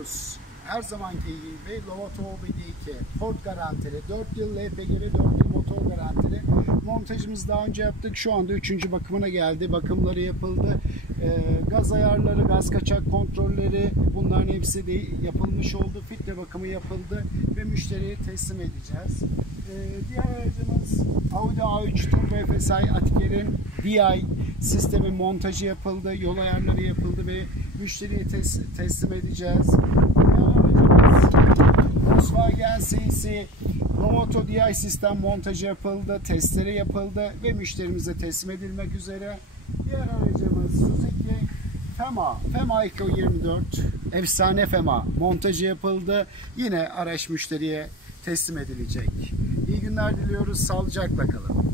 Lotus. Her zamanki gibi Lovato OBD2 Ford garantili, 4 yıl LPG ve 4 yıl motor garantili. Montajımızı daha önce yaptık. Şu anda 3. bakımına geldi. Bakımları yapıldı. Gaz ayarları, gaz kaçak kontrolleri, bunların hepsi de yapılmış oldu. Filtre bakımı yapıldı ve müşteriye teslim edeceğiz. Diğer aracımız Audi A3 Turbo FSI Atiker'in DI sistemi montajı yapıldı. Yol ayarları yapıldı ve müşteriye teslim edeceğiz. Volkswagen CC Lovato DI sistem montajı yapıldı, testleri yapıldı ve müşterimize teslim edilmek üzere. Diğer aracımız Suzuki Fema 224 efsane Fema montajı yapıldı. Yine araç müşteriye teslim edilecek. İyi günler diliyoruz. Sağlıcakla kalın.